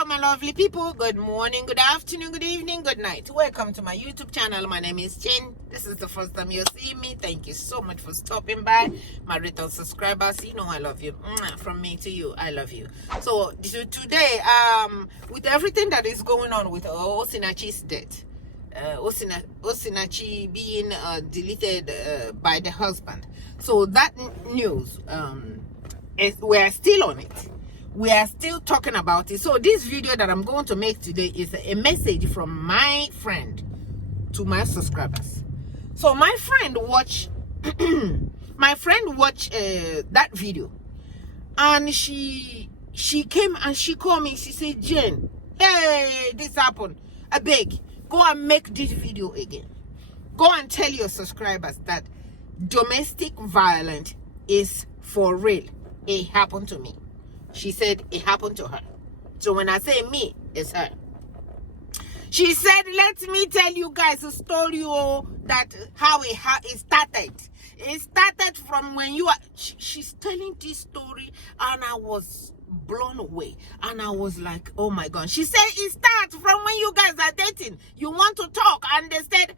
Hello, my lovely people. Good morning, good afternoon, good evening, good night. Welcome to my YouTube channel. My name is Jen. This is the first time you're seeing me. Thank you so much for stopping by. My return subscribers, you know I love you. From me to you, I love you. So today, with everything that is going on with Osinachi's death, Osinachi being deleted by the husband. So that news, we're still on it. We are still talking about it. So this video that I'm going to make today is a message from my friend to my subscribers. So my friend watched that video, and she came and she called me. She said, Jen, hey, this happened. I beg, go and make this video again. Go and tell your subscribers that domestic violence is for real. It happened to me. She said it happened to her. So when I say me, it's her. She said, let me tell you guys a story that how it started. It started from when you are... She's telling this story, and I was blown away. And I was like, oh my God. She said it starts from when you guys are dating. You want to talk, and they said,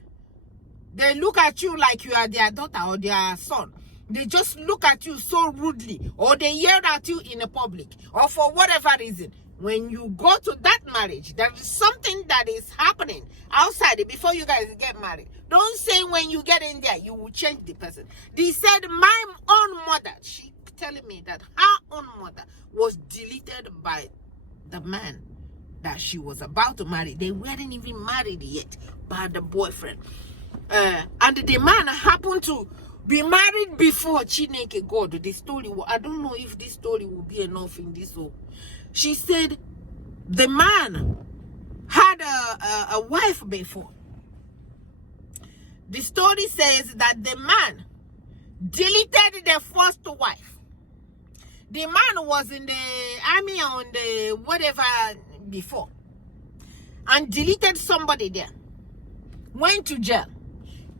they look at you like you are their daughter or their son. They just look at you so rudely, or they yell at you in the public, or for whatever reason. When you go to that marriage, there is something that is happening outside before you guys get married. Don't say when you get in there, you will change the person. They said my own mother, she telling me that her own mother was deleted by the man that she was about to marry. They weren't even married yet, by the boyfriend. And the man happened to be married before Chineke God. The story, I don't know if this story will be enough in this. So she said the man had a wife before. The story says that the man deleted the first wife. The man was in the army on the whatever before, and deleted somebody there, went to jail,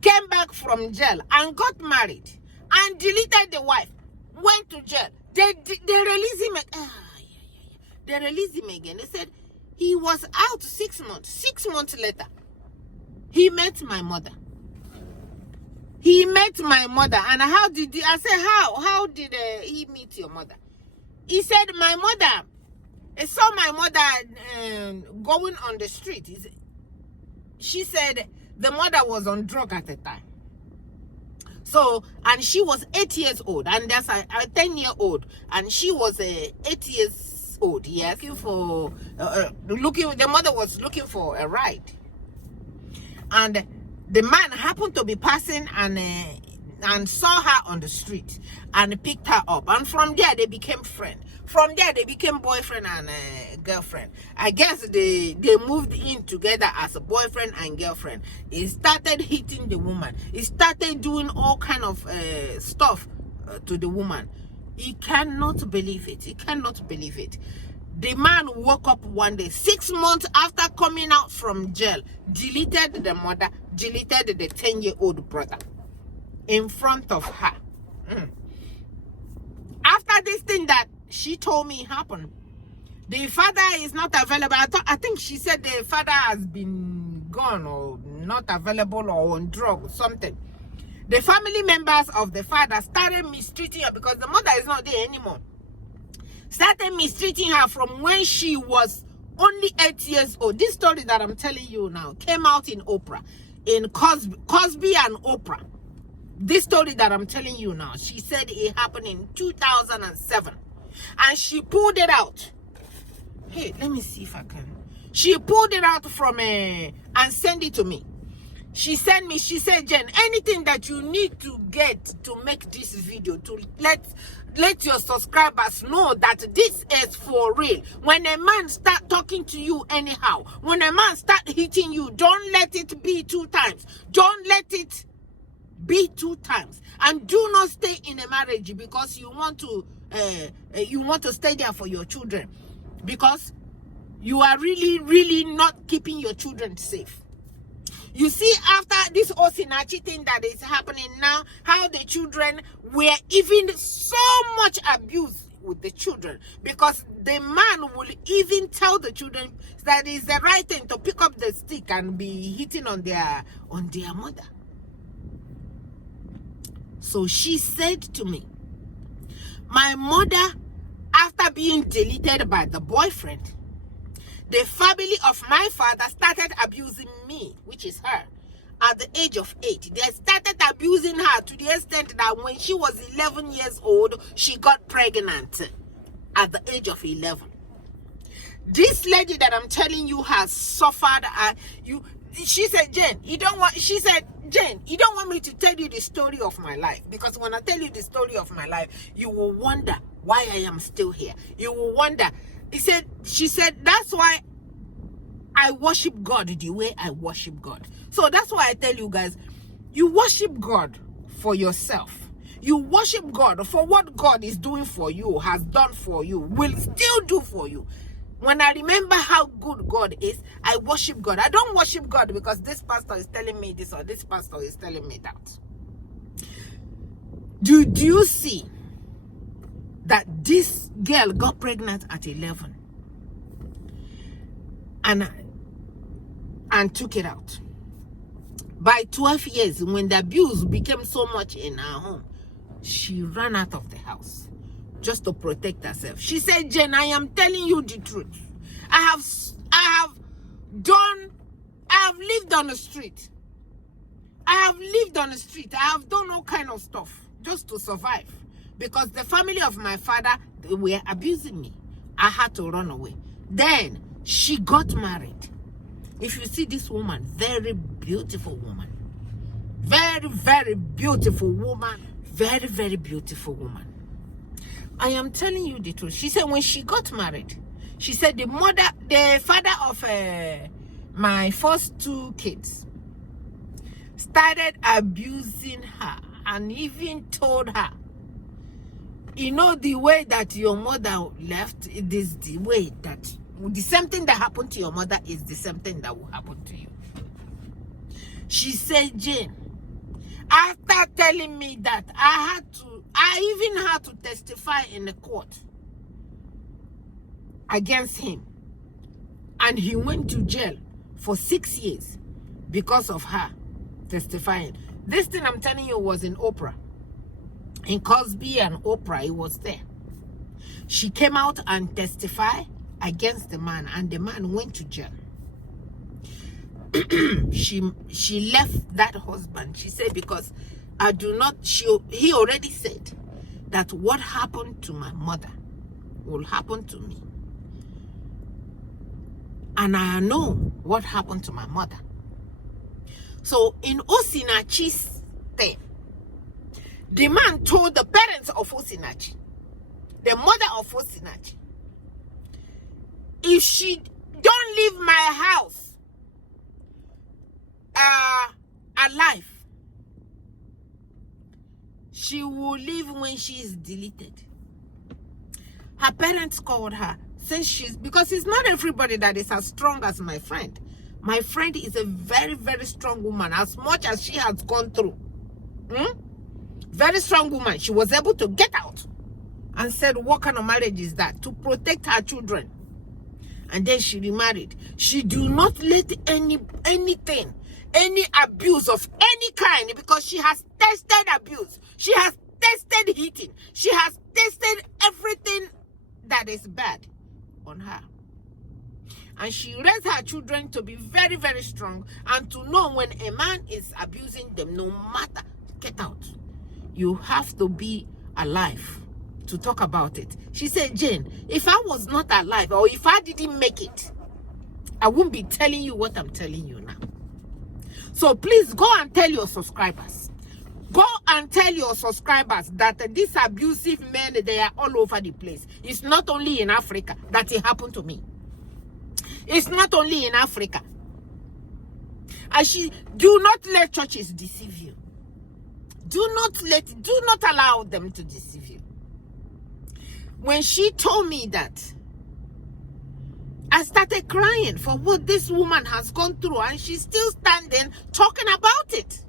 came back from jail and got married, and deleted the wife, went to jail. They released him. They released him again. They said he was out 6 months. 6 months later, he met my mother. He met my mother. And how did he? I said, how did he meet your mother? He said, my mother, I saw my mother going on the street. She said the mother was on drug at the time. So, and she was 8 years old, and there's a 10-year-old, and she was 8 years old. Yeah, looking for the mother was looking for a ride, and the man happened to be passing and saw her on the street and picked her up, and from there they became friends. From there they became boyfriend and girlfriend. I guess they moved in together as a boyfriend and girlfriend. He started hitting the woman. He started doing all kind of stuff to the woman. He cannot believe it. He cannot believe it. The man woke up one day, 6 months after coming out from jail, deleted the mother, deleted the 10-year-old brother in front of her. After this thing that she told me happened, the father is not available. I think she said the father has been gone or not available or on drug or something. The family members of the father started mistreating her because the mother is not there anymore. Started mistreating her from when she was only 8 years old. This story that I'm telling you now came out in Oprah, in Cosby and Oprah. This story that I'm telling you now, she said it happened in 2007. And she pulled it out. Hey, let me see if I can. She pulled it out from and sent it to me. She sent me, she said, Jen, anything that you need to get to make this video, to let your subscribers know that this is for real. When a man start talking to you anyhow, when a man start hitting you, don't let it be 2 times. Don't let it be 2 times. And do not stay in a marriage because you want to stay there for your children, because you are really not keeping your children safe. You see, after this Osinachi thing that is happening now, how the children were even so much abused with the children, because the man will even tell the children that it's the right thing to pick up the stick and be hitting on their mother. So she said to me, my mother, after being deleted by the boyfriend, the family of my father started abusing me, which is her, at the age of 8. They started abusing her to the extent that when she was 11 years old, she got pregnant at the age of 11. This lady that I'm telling you has suffered. She said, Jane, you don't want me to tell you the story of my life, because when I tell you the story of my life, you will wonder why I am still here. You will wonder. She said, that's why I worship God the way I worship God. So that's why I tell you guys, you worship God for yourself. You worship God for what God is doing for you, has done for you, will still do for you. When I remember how good God is, I worship God. I don't worship God because this pastor is telling me this or this pastor is telling me that. Do you see that this girl got pregnant at 11 and took it out? By 12 years, when the abuse became so much in her home, she ran out of the house just to protect herself. She said, Jane, I am telling you the truth. I have lived on the street. I have done all kind of stuff just to survive, because the family of my father, they were abusing me. I had to run away. Then she got married. If you see this woman, very beautiful woman. Very, very beautiful woman. Very, very beautiful woman. I am telling you the truth. She said when she got married, she said the father of my first 2 kids started abusing her and even told her, you know, the way that your mother left, it is the way that the same thing that happened to your mother is the same thing that will happen to you. She said, Jane, after telling me that, I even had to testify in the court against him. And he went to jail for 6 years because of her testifying. This thing I'm telling you was in Oprah. In Cosby and Oprah, it was there. She came out and testified against the man, and the man went to jail. She left that husband. She said, because he already said that what happened to my mother will happen to me. And I know what happened to my mother. So in Osinachi's thing, the man told the parents of Osinachi, the mother of Osinachi, if she don't leave my house alive, she will leave when she is deleted. Her parents called her, because it's not everybody that is as strong as my friend. My friend is a very, very strong woman, as much as she has gone through. Very strong woman. She was able to get out and said, what kind of marriage is that? To protect her children. And then she remarried. She do not let any abuse of any kind, because she has tested abuse. She has tested hitting. She has tested everything that is bad on her. And she raised her children to be very, very strong, and to know when a man is abusing them, no matter, get out. You have to be alive to talk about it. She said, Jane, if I was not alive, or if I didn't make it, I wouldn't be telling you what I'm telling you now. So please go and tell your subscribers. Go and tell your subscribers that these abusive men, they are all over the place. It's not only in Africa that it happened to me. It's not only in Africa. And do not let churches deceive you. Do not allow them to deceive you. When she told me that, I started crying for what this woman has gone through, and she's still standing talking about it.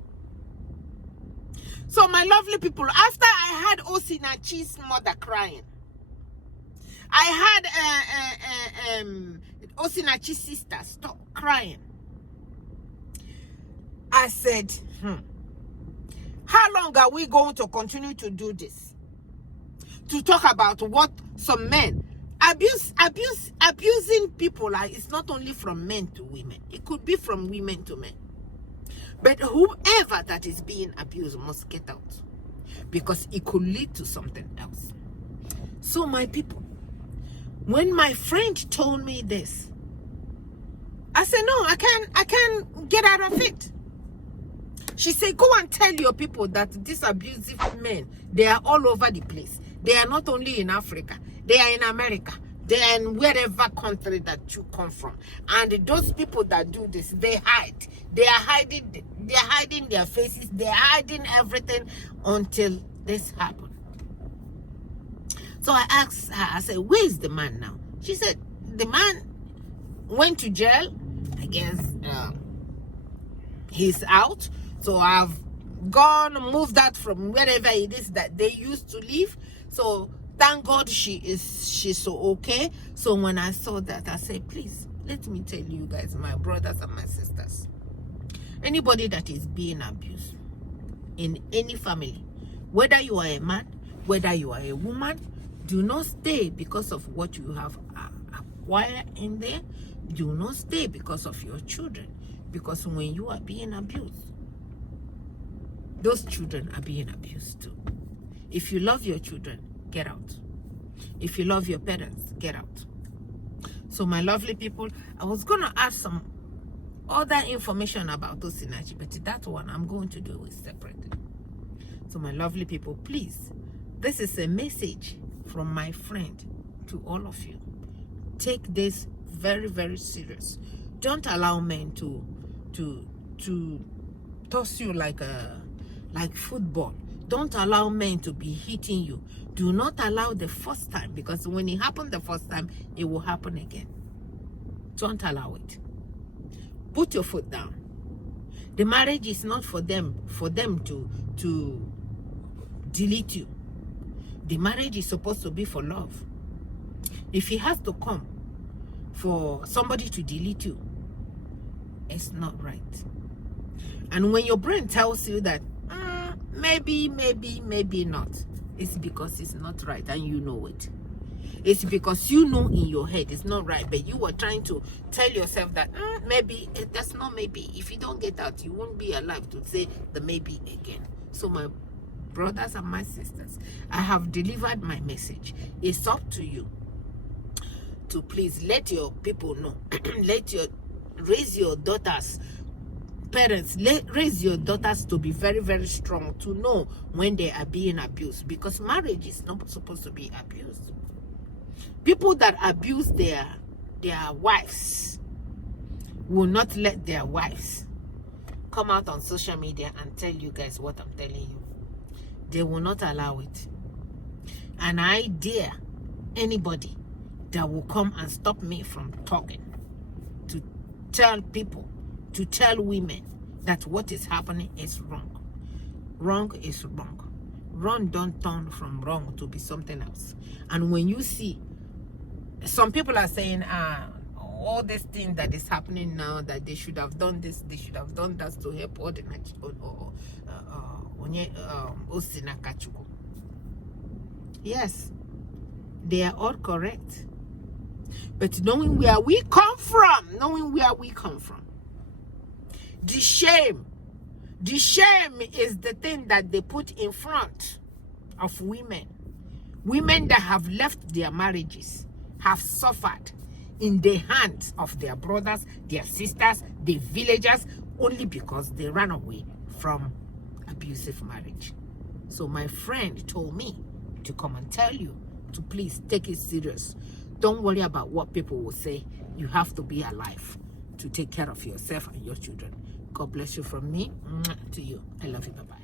So my lovely people, after I had Osinachi's mother crying, I had Osinachi's sister stop crying. I said, how long are we going to continue to do this? To talk about what some men abusing people, like, it's not only from men to women. It could be from women to men. But whoever that is being abused must get out, because it could lead to something else. So my people, when my friend told me this, I said, no, I can't get out of it. She said, go and tell your people that these abusive men, they are all over the place. They are not only in Africa, they are in America, they are in wherever country that you come from. And those people that do this, they hide. They are hiding their faces, they are hiding everything until this happens. So I asked her, I said, where is the man now? She said, the man went to jail. I guess he's out. So I've moved out from wherever it is that they used to live. So thank God she's so okay. So when I saw that, I said, please, let me tell you guys, my brothers and my sisters, anybody that is being abused in any family, whether you are a man, whether you are a woman, do not stay because of what you have acquired in there. Do not stay because of your children. Because when you are being abused, those children are being abused too. If you love your children, get out. If you love your parents, get out. So my lovely people, I was going to add some other information about Osinachi, but that one I'm going to do it separately. So my lovely people, please, this is a message from my friend to all of you. Take this very, very serious. Don't allow men to toss you like football. Don't allow men to be hitting you. Do not allow the first time, because when it happened the first time, it will happen again. Don't allow it. Put your foot down. The marriage is not for them to delete you. The marriage is supposed to be for love. If it has to come for somebody to delete you, it's not right. And when your brain tells you that maybe not, it's because it's not right, and you know it. It's because you know in your head it's not right, but you were trying to tell yourself that maybe that's not maybe. If you don't get out, you won't be alive to say the maybe again. So my brothers and my sisters, I have delivered my message. It's up to you to please let your people know. Raise your daughters, parents, raise your daughters to be very, very strong, to know when they are being abused, because marriage is not supposed to be abused. People that abuse their wives will not let their wives come out on social media and tell you guys what I'm telling you. They will not allow it. And I dare anybody that will come and stop me from talking, to tell people, to tell women that what is happening is wrong. Wrong is wrong. Wrong don't turn from wrong to be something else. And when you see, some people are saying, all this thing that is happening now, that they should have done this, they should have done that to help Osinakachuku. Yes, they are all correct. But knowing where we come from, the shame is the thing that they put in front of women. Women that have left their marriages, have suffered in the hands of their brothers, their sisters, the villagers, only because they ran away from abusive marriage. So my friend told me to come and tell you to please take it serious. Don't worry about what people will say. You have to be alive to take care of yourself and your children. God bless you from me to you. I love you. Bye-bye.